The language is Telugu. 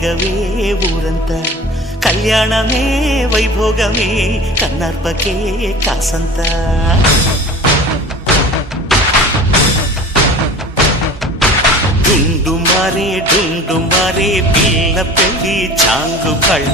రేగవే ఊరంతా కళ్యాణమే వైభోగమే కన్నార్పకే కాసంత డుండు మారే పిల్ల పెళ్ళి చాంగు కళ్ళ